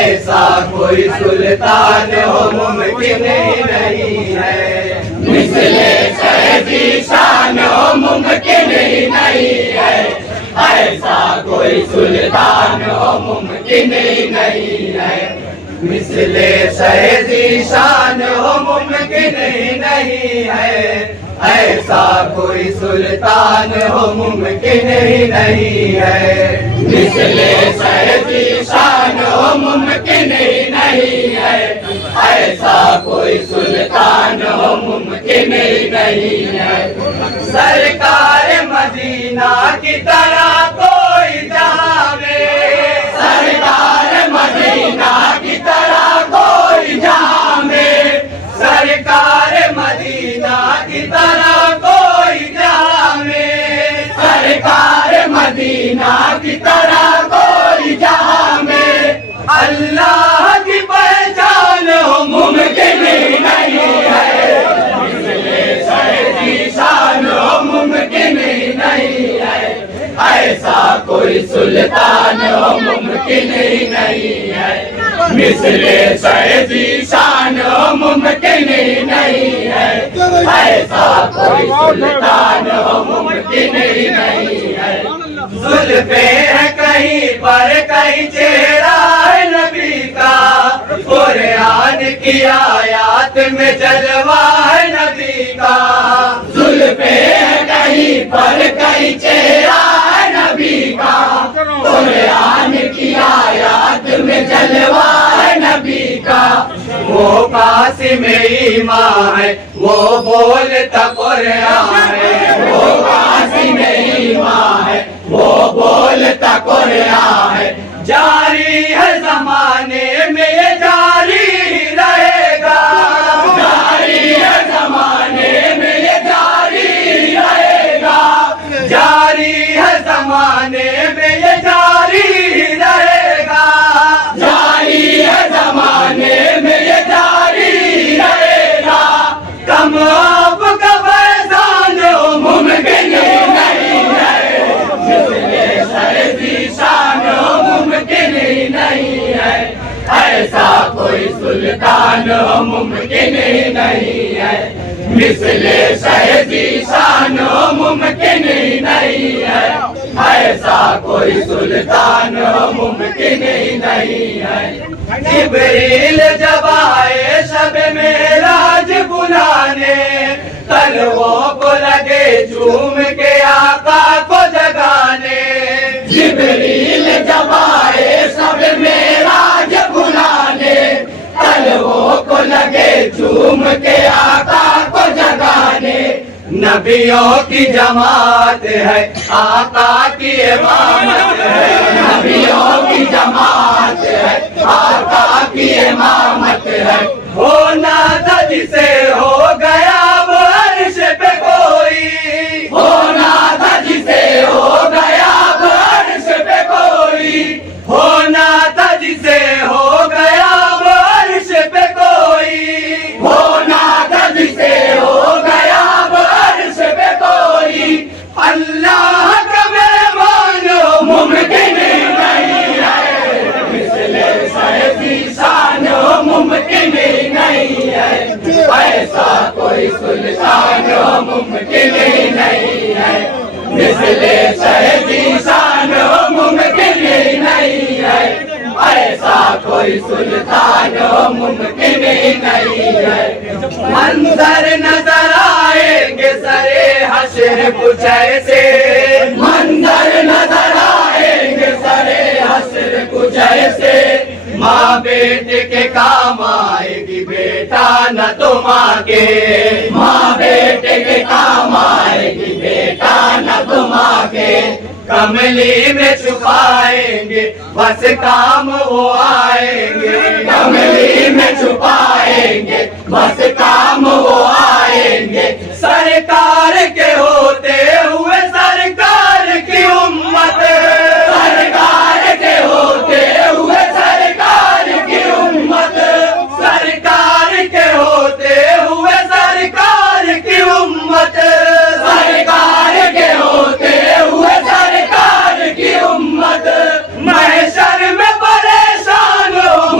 ایسا کوئی سلطان ہو ممکن ہی نہیں ہے، مثل شہزی شان ہو ممکن ہی نہیں ہے، ایسا کوئی سلطان ہو ممکن ہی نہیں ہے، مثل شہزی شان ہو ممکن ہی نہیں ہے، ایسا کوئی سلطان ہو ممکن ہی نہیں ہے، مثل شہزی شان ہو ممکن ہی نہیں ہے، ایسا کوئی سلطان ہو ممکن ہی نہیں ہے، سرکار مدینہ کی طرح کوئی جہاں میں، سرکار مدینہ کی طرح کوئی جہاں میں، سرکار مدینہ کی طرح کوئی جہاں میں، سرکار مدینہ کی طرح کوئی جہاں میں، اللہ کی پہچان ہو ممکن ہی نہیں ہے، مثل شہزی شان ہو ممکن ہی نہیں ہے، ایسا کوئی سلطان ہو ممکن ہی نہیں ہے، مثل شہزی شان ہو ممکن ہی نہیں ہے، ایسا کوئی سلطان ہو ممکن ہی نہیں ہے، زلفیں ہیں کہیں پر کہیں چہرہ ہے نبی کا، قرآن کی آیات میں جلوہ ہے نبی کا، زلفیں ہیں کہیں پر کہیں چہرہ ہے نبی کا، قرآن کی آیات میں جلوہ ہے نبی کا، وہ قاسم ایمان ہے وہ بولتا قرآن ہے، وہ قاسم ایمان ہے وہ بولتا قرآن ہے، جاری ہے زمانے میں یہ جاری رہے گا، جاری ہے زمانے میں یہ جاری رہے گا، جاری ہے زمانے میں یہ جاری رہے گا، جاری ہے زمانے میں یہ جاری رہے گا، کم آپ کا فیضان ہو ممکن ہی نہیں ہے، مثل شہزی شان ہو ممکن ہی نہیں ہے، ایسا کوئی سلطان ہو ممکن ہی نہیں ہے، مثل شہزی شان ہو ممکن ہی نہیں ہے، ایسا کوئی سلطان ہو ممکن ہی نہیں ہے، جبریل جب آئے شب معراج بلانے، تلووں کو لگے چوم کے آقا کو جگانے، جبریل جب آئے شب معراج بلانے، تلووں کو لگے چوم کے آقا کو جگانے، نبیوں کی جماعت ہے آقا کی امامت ہے، نبیوں کی جماعت ہے آقا کی امامت ہے، ہونا تھا جسے ہو گیا وہ عرش پہ کوئی، ہونا تھا جسے ہو گیا وہ عرش پہ کوئی، ہونا تھا جسے ہو گیا وہ عرش پہ کوئی، ہونا تھا جسے ہو گیا وہ عرش پہ کوئی، اللہ کا مہمان ہو ممکن ہی نہیں ہے، مثل شہزی شان ہو ممکن ہی نہیں ہے، ایسا کوئی سلطان ہو ممکن ہی نہیں ہے، مثل شہزی شان ہو ممکن ہی نہیں ہے، ایسا کوئی سلطان ہو ممکن ہی نہیں ہے، منظر نظر آئیں گے سرے حشر کچھ ایسے، منظر نظر آئیں گے سرے حشر کچھ ایسے، ماں بیٹے کے کام آئے گی بیٹا نہ تو ماں کے، ماں بیٹے کے کام آئے گی بیٹا نہ تو ماں کے، کملی میں چھپائیں گے بس کام وہ آئیں گے، کملی میں چھپائیں گے بس کام وہ آئیں گے، سرکار کے ہوتے ہوئے سرکار کی امت، سرکار کے ہوتے ہوئے سرکار کی امت، سرکار کے ہوتے ہوئے سرکار کی امت، سرکار کے ہوتے ہوئے سرکار کی امت، محشر میں پریشان ہو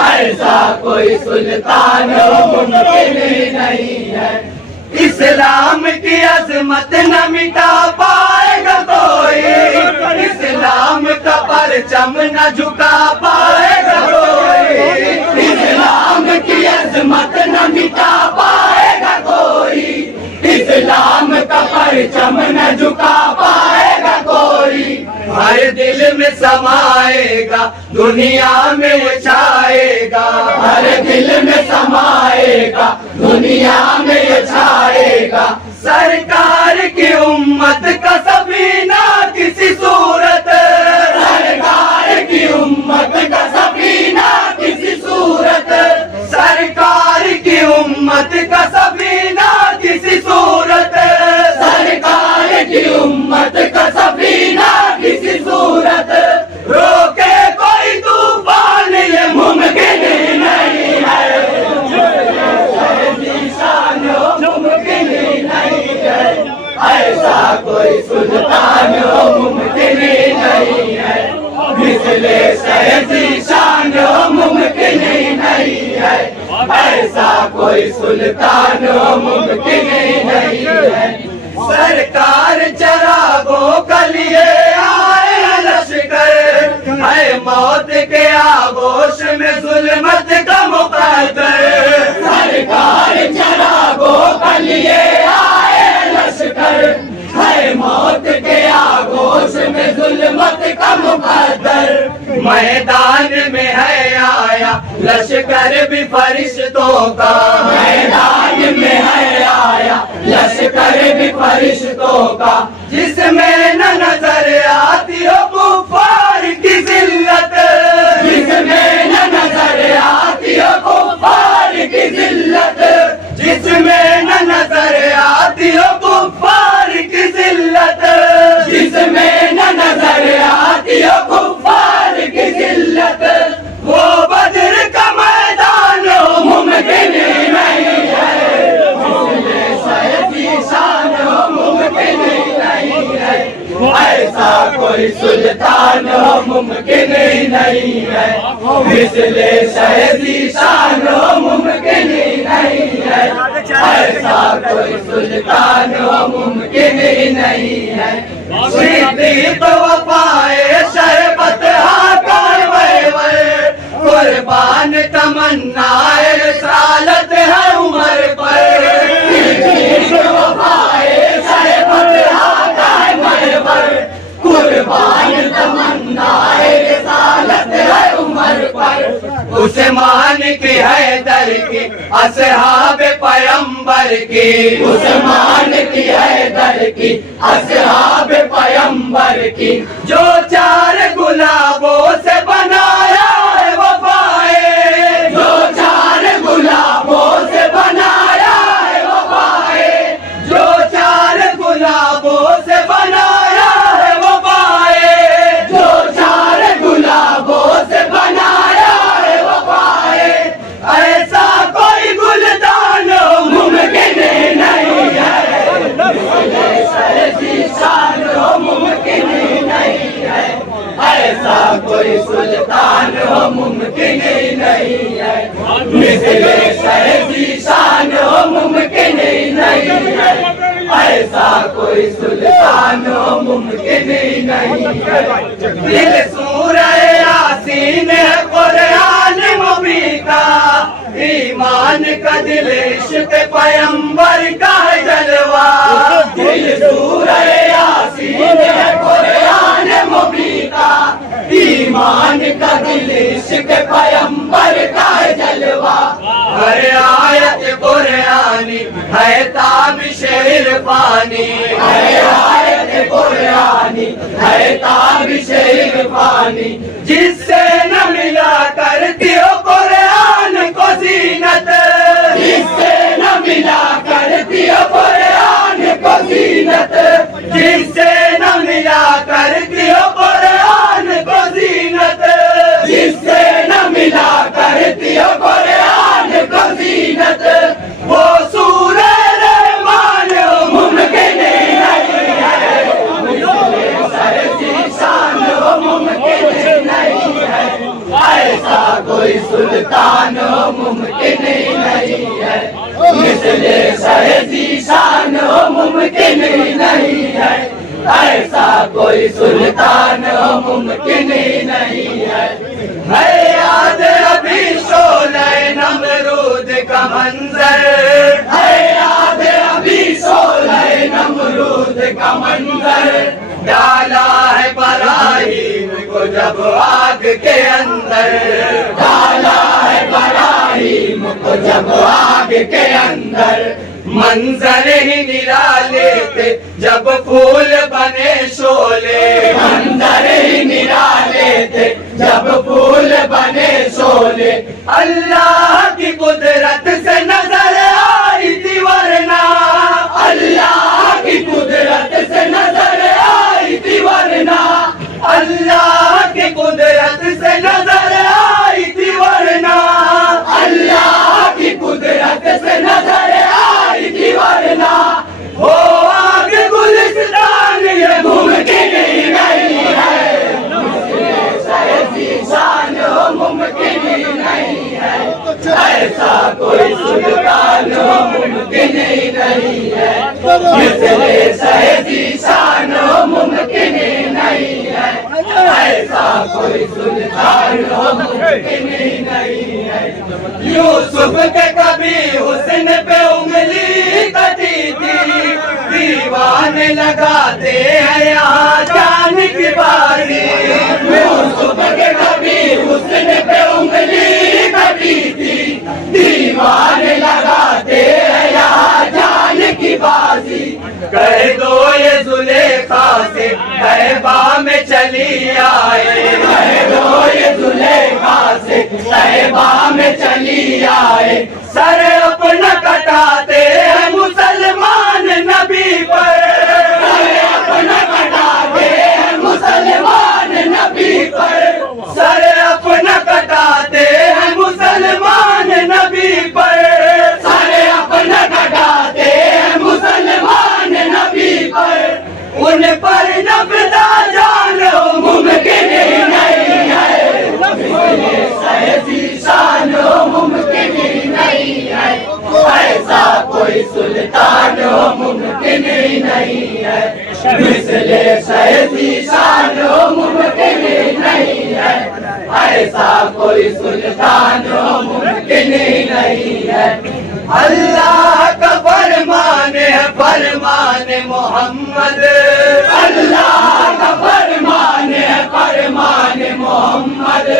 ایسا کوئی سلطان ممکن ہی نہیں ہے، اسلام کی عظمت نہ مٹا پائے گا کوئی، اسلام کا پرچم نہ جھکا پائے گا کوئی، اسلام کی عظمت نہ مٹا پائے گا کوئی، اسلام کا پرچم نہ جھکا پائے گا کوئی، ہر دل میں سمائے گا دنیا میں وہ چھائے گا، ہر دل میں سمائے گا دنیا میں یہ چھائے گا، سرکار کی امت کا سفینہ کسی صورت، سرکار کی امت کا سفینہ کسی صورت، سرکار کی امت کا سفینہ کسی صورت، سرکار کی امت کا سفینہ کسی صورت، روکے کوئی طوفان یہ ممکن ہی نہیں ہے، ممکن ہی نہیں ہے، ایسا کوئی سلطان ممکن ہی نہیں ہے، مثل سیدی شان ممکن ہی نہیں ہے، ایسا کوئی سلطان ممکن ہی نہیں ہے، سرکار چراغوں کا لیے آئے لشکر، ہے موت کے آغوش میں ظلمت کا مقدر، سرکار چراغوں کا لیے آئے لشکر، ہے موت کے آغوش میں ظلمت کا مقدر، میدان میں ہے آیا لشکر بھی فرشتوں کا، میدان میں ہے آیا لشکر بھی فرشتوں کا، جس میں نہ نظر آتی ہو کفار کی ذلت، جس میں نہ نظر آتی ہو کفار کی ذلت، جس میں نہ نظر آتی ہو کفار کی ذلت، جس میں نہ نظر آتی ہو کفار کی ذلت، وہ بدر کا میدان ممکن ہی نہیں ہے، سیدی شان ممکن ہی نہیں ہے، ایسا کوئی سلطان ممکن ہی نہیں ہے، مثل سیدی شان ممکن ہی نہیں ہے، ایسا کوئی سلطان ممکن ہی نہیں ہے، صدیق وفائے شربت ہاکر ویور، قربان تمنا رسالت ہے عمر پر، صدیق وفائے شربت ہاکر ویور، قربان تمنا رسالت ہے عمر پر، عثمان کی حیدر کی اصحاب پیمبر کی، عثمان کی حیدر کی اصحاب پیمبر کی، جو چار گلابوں سے بنایا ہے وفائے، جو چار گلابوں سے بنایا ہے وفائے، جو چار گلابوں سے بنایا ہے وفائے، جو چار گلابوں سے بنایا ہے وفائے، ایسا کوئی گلدان ممکن ہی نہیں ہے، سیدی شان ممکن ہی نہیں ہے، ایسا کوئی سلطان ممکن ہی نہیں ہے، مثل سیدی شان ممکن ہی نہیں ہے، ایسا کوئی سلطان ممکن ہی نہیں ہے، دل سورہ یاسین ہے قرآن مبین کا، ایمان کا دل عشق پیمبر کا ہے جلوہ، دل سورہ یاسین ہے قرآن مبین کا، ایمان کا دل عشق پیمبر کا ہے جلوہ، ہر آیت قرآنی ہے تابش عرفانی، ہر آیت قرآنی ہے تابش عرفانی، جس سے نہ ملا کرتی ہو قرآن کو زینت، جس سے نہ ملا کرتی ہو قرآن کو زینت، جس سے نہ ملا کرتی ہو قرآن کو زینت، جس سے نہ ملا کرتی ہو قرآن کو زینت، وہ سورہ رحمان ممکن ہی نہیں ہے، سیدی شان ممکن ہی نہیں ہے، ایسا کوئی سلطان ممکن ہی نہیں ہے، مثل سید شان ممکن ہی نہیں ہے، ایسا کوئی سلطان ممکن ہی نہیں ہے۔ ہے یاد ابھی شعلہ نمرود کا منظر، ہے یاد ابھی شعلہ نمرود کا منظر، ڈالا ہے براہیم کو جب آگ کے اندر، ڈالا ہے براہیم کو جب آگ کے اندر، منظر ہی نرالے تھے جب پھول بنے شعلے، منظر ہی نرالے تھے جب پھول بنے شعلے، اللہ کی قدرت سے نظر آئی تھی ورنہ، اللہ کی قدرت سے نظر آئی تھی ورنہ، اللہ کی قدرت سے نظر آئی تھی ورنہ، اللہ کی قدرت سے نظر آئی تھی ورنہ، ہو آگ گلستان یہ ممکن ہی نہیں ہے، ایسی شان ممکن ہی نہیں ہے، ایسا کوئی سلطان ممکن ہی نہیں ہے، مثل سیدی شان ممکن ہی نہیں ہے، ایسا کوئی سلطان ممکن ہی نہیں ہے۔ یوسف کے کبھی حسن پہ انگلی کٹی تھی، دیوانے لگاتے ہیں یہاں جان کی بازی، یوسف کے کبھی حسن پہ انگلی کٹی تھی، دیوانے لگاتے ہیں یہاں جان کی بازی، کہہ دو یہ زلیخا سے طیبہ میں چلی آئے، کہہ دو یہ زلیخا سے طیبہ میں چلی آئے، سر اپنا کٹاتے ہیں مسلمان نبی پر، سر اپنا کٹاتے ہیں مسلمان نبی پر، سر اپنا کٹاتے ہیں مسلمان نبی پر، سر اپنا کٹاتے ہیں مسلمان نبی پر، ان پر نفدہ جان ممکن ہی نہیں ہے، سیدی شان ممکن ہی نہیں ہے، ایسا کوئی سلطان ممکن ہی نہیں ہے، مثل سیدی شان ممکن ہی نہیں ہے، ایسا کوئی سلطان ممکن ہی نہیں ہے۔ اللہ کا فرمان ہے فرمان محمد، اللہ کا فرمان ہے فرمان محمد،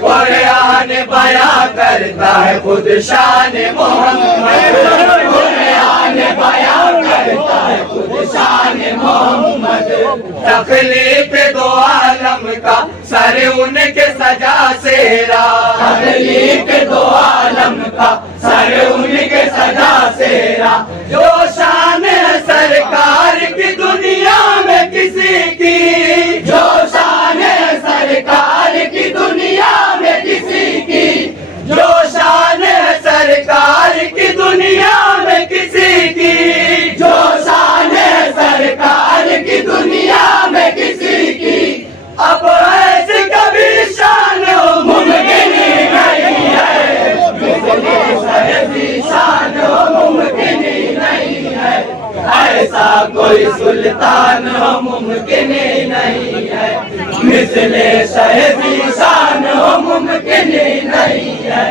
قرآن بیان کرتا ہے خود شان محمد، قرآن بیان کرتا ہے خود شان محمد، تخلیق دو عالم کا سر ان کے سجا سیرا، تخلیق دو عالم کا سر ان کے سجا سیرا، جو شان ہے سرکار کی دنیا میں کسی کی، جو شان ہے سرکار کی دنیا میں کسی کی، جو شان ہے سرکار کی دنیا میں کسی کی، جو شان ہے سرکار کی دنیا میں کسی کی، اب ایسی کبھی شان ممکن ہی نہیں ہے، سیدی شان ممکن ہی نہیں ہے، ایسا کوئی سلطان ممکن ہی نہیں ہے، مثل سیدی شان ممکن ہی نہیں ہے،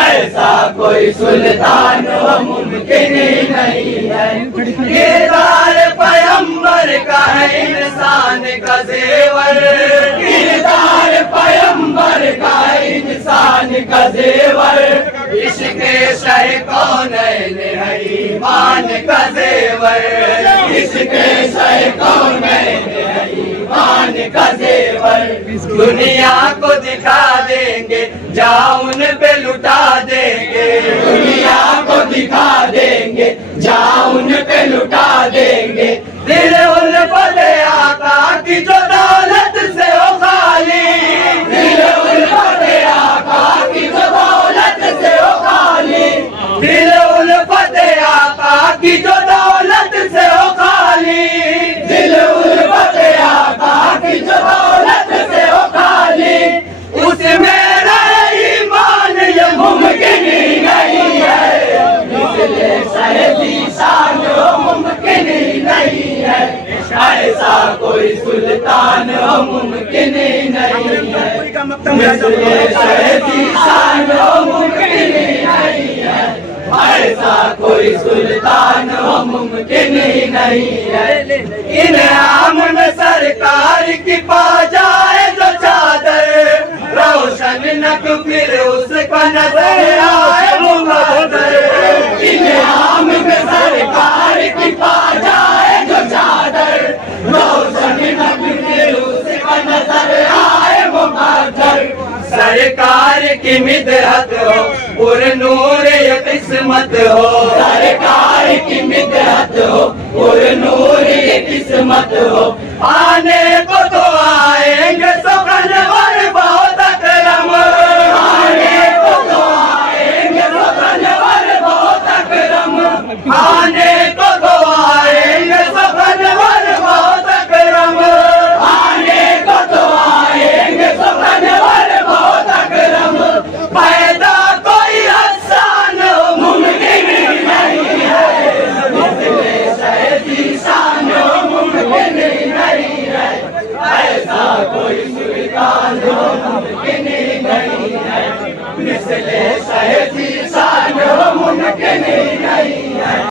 ایسا کوئی سلطان ممکن ہی نہیں ہے، کردار پیغمبر کا ہے انسان کا زیور، کردار پیغمبر کا ہے انسان کا زیور، عشق شہ کونین ہے ایمان کا زیور، عشق شہ کونین ہے ایمان کا زیور، دنیا کو دکھا دیں گے جہاں ان پہ لٹا دیں گے، دنیا کو دکھا دیں گے جہاں ان پہ لٹا دیں گے، دل الفت آقا کی جو دولت سے ہو خالی، دل الفت آقا کی جو دولت سے ہو خالی، دل الفت آقا کی جو دولت سے ہو خالی، دل الفت آقا کی جو دولت سے ہو خالی، اس میں ایسا کوئی سلطان ہو ممکن ہی نہیں ہے، مثل شہدی شان ہو ممکن ہی نہیں ہے، ایسا کوئی سلطان ہو ممکن ہی نہیں ہے۔ انعام میں سرکار کی پا جائے جو چادر، روشن نک پھر اس کا نظر آئے مقدر۔ انعام میں سرکار کی پا جائے جو چادر، روشن نک پھر اس کا نظر آئے مقدر۔ سرکار کی مدحت ہو پر نور یہ قسمت ہو، سرکار کی مدحت ہو پر نور یہ قسمت ہو، آنے کو تو آئیں گے سخنور بہت اکرم، آنے کو تو آئیں گے سخنور بہت اکرم، آنے کو تو آئیں گے سخنور بہت اکرم، آنے کو تو آئیں گے سخنور بہت اکرم۔ پیدا کوئی آسان ممکن ہی نہیں ہے، مثل شہدی شان ممکن ہی نہیں ہے، ایسا کوئی سلطان ممکن ہی نہیں ہے، مثل شہدی